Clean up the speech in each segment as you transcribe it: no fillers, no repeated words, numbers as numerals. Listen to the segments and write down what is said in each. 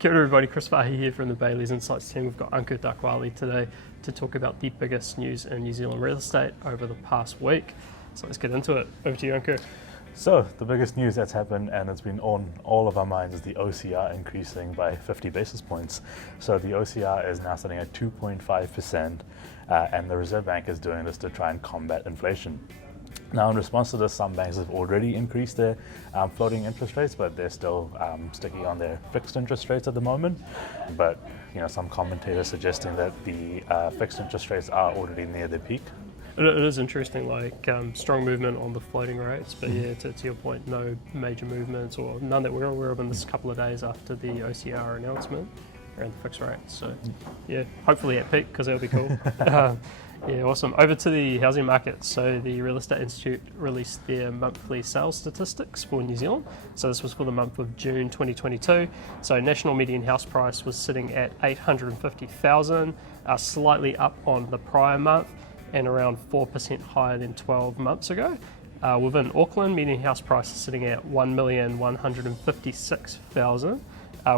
Kia ora everybody, Chris Farhi here from the Bayleys Insights team. We've got Ankur Dakwale today to talk about the biggest news in New Zealand real estate over the past week. So let's get into it. Over to you, Ankur. So the biggest news that's happened, and it's been on all of our minds, is the OCR increasing by 50 basis points. So the OCR is now sitting at 2.5%, and the Reserve Bank is doing this to try and combat inflation. Now, in response to this, some banks have already increased their floating interest rates, but they're still sticking on their fixed interest rates at the moment. But some commentators suggesting that the fixed interest rates are already near their peak. It is interesting, strong movement on the floating rates, but yeah, to your point, no major movements or none that we're aware of in this couple of days after the OCR announcement around the fixed rates. So yeah, hopefully at peak, because that'll be cool. Yeah, awesome. Over to the housing market. So the Real Estate Institute released their monthly sales statistics for New Zealand. So this was for the month of June 2022. So national median house price was sitting at $850,000, slightly up on the prior month and around 4% higher than 12 months ago. Within Auckland, median house price is sitting at $1,156,000,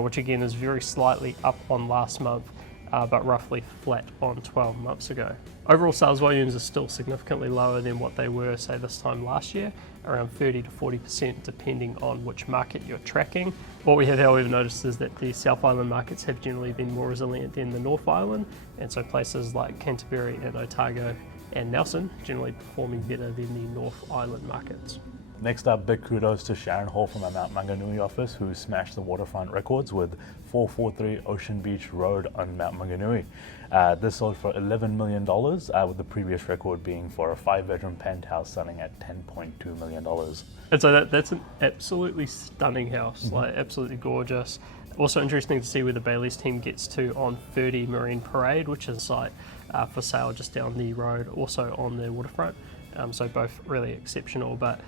which again is very slightly up on last month, but roughly flat on 12 months ago. Overall sales volumes are still significantly lower than what they were, say, this time last year, around 30 to 40% depending on which market you're tracking. What we have, however, noticed is that the South Island markets have generally been more resilient than the North Island, and so places like Canterbury and Otago and Nelson generally performing better than the North Island markets. Next up, big kudos to Sharon Hall from our Mount Maunganui office, who smashed the Waterfront records with 443 Oceanbeach Road on Mount Maunganui. This sold for $11 million, with the previous record being for a 5-bedroom penthouse selling at $10.2 million. And so that's an absolutely stunning house, absolutely gorgeous. Also interesting to see where the Bayleys team gets to on 30 Marine Parade, which is a site for sale just down the road, also on the waterfront. So both really exceptional, but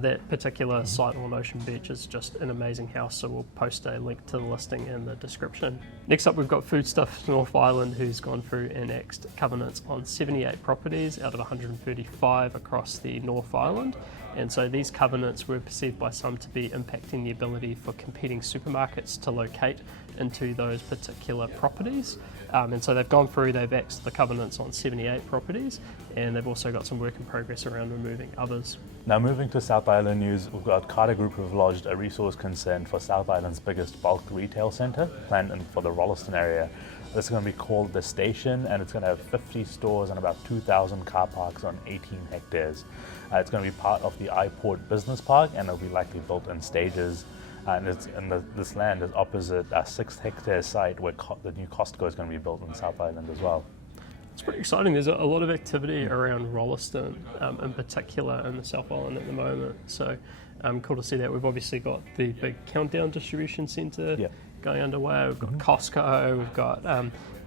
that particular site on Oceanbeach is just an amazing house, so we'll post a link to the listing in the description. Next up, we've got Foodstuffs North Island, who's gone through and axed covenants on 78 properties out of 135 across the North Island. And so these covenants were perceived by some to be impacting the ability for competing supermarkets to locate into those particular properties. And so they've gone through, they've axed the covenants on 78 properties, and they've also got some work in progress around removing others. Now, moving to South Island news, we've got Carter Group who have lodged a resource consent for South Island's biggest bulk retail centre planned for the Rolleston area. This is going to be called The Station, and it's going to have 50 stores and about 2,000 car parks on 18 hectares. It's going to be part of the iPort Business Park, and it'll be likely built in stages. This land is opposite a 6-hectare site where the new Costco is going to be built in South Island as well. It's pretty exciting. There's a lot of activity around Rolleston, in particular in the South Island at the moment. So cool to see that. We've obviously got the big Countdown distribution centre going underway. We've got Costco. We've got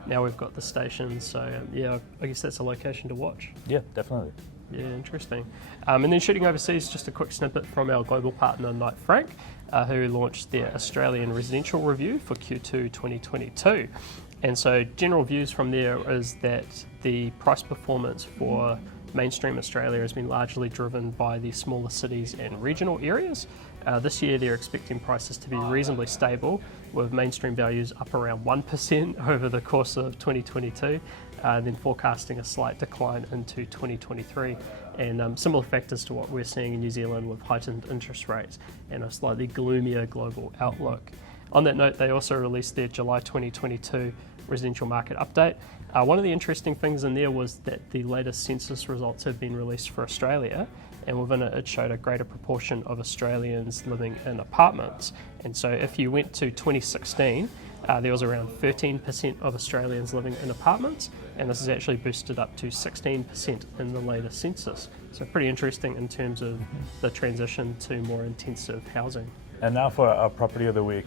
now we've got the station. So yeah, I guess that's a location to watch. Yeah, definitely. Yeah, interesting. And then shooting overseas, just a quick snippet from our global partner, Knight Frank, who launched their Australian residential review for Q2 2022. And so general views from there is that the price performance for mainstream Australia has been largely driven by the smaller cities and regional areas. This year they're expecting prices to be reasonably stable, with mainstream values up around 1% over the course of 2022, then forecasting a slight decline into 2023. And similar factors to what we're seeing in New Zealand with heightened interest rates and a slightly gloomier global outlook. On that note, they also released their July 2022 residential market update. One of the interesting things in there was that the latest census results have been released for Australia, and within it, it showed a greater proportion of Australians living in apartments. And so if you went to 2016, there was around 13% of Australians living in apartments, and this is actually boosted up to 16% in the latest census. So pretty interesting in terms of the transition to more intensive housing. And now for our property of the week.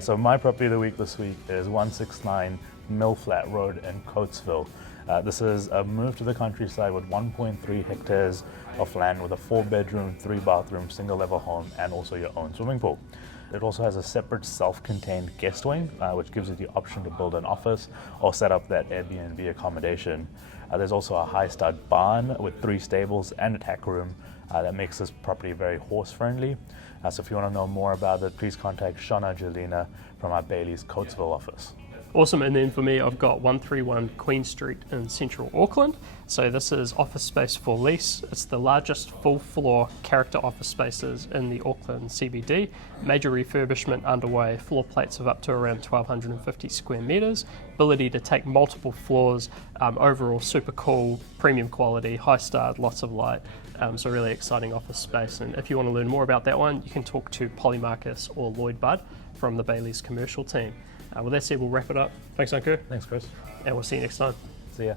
So my property of the week this week is 169 Mill Flat Road in Coatesville. This is a move to the countryside with 1.3 hectares of land with a 4-bedroom, 3-bathroom, single-level home and also your own swimming pool. It also has a separate self-contained guest wing, which gives you the option to build an office or set up that Airbnb accommodation. There's also a high stud barn with 3 stables and a tack room that makes this property very horse-friendly. So if you want to know more about it, please contact Shona Jelena from our Bayleys Coatesville office. Awesome, and then for me, I've got 131 Queen Street in central Auckland. So this is office space for lease. It's the largest full floor character office spaces in the Auckland CBD. Major refurbishment underway, floor plates of up to around 1,250 square metres, ability to take multiple floors, overall super cool, premium quality, high starred, lots of light. So really exciting office space. And if you want to learn more about that one, you can talk to Polly Marcus or Lloyd Budd from the Bayleys commercial team. With that said, we'll wrap it up. Thanks, Ankur. Thanks, Chris. And we'll see you next time. See ya.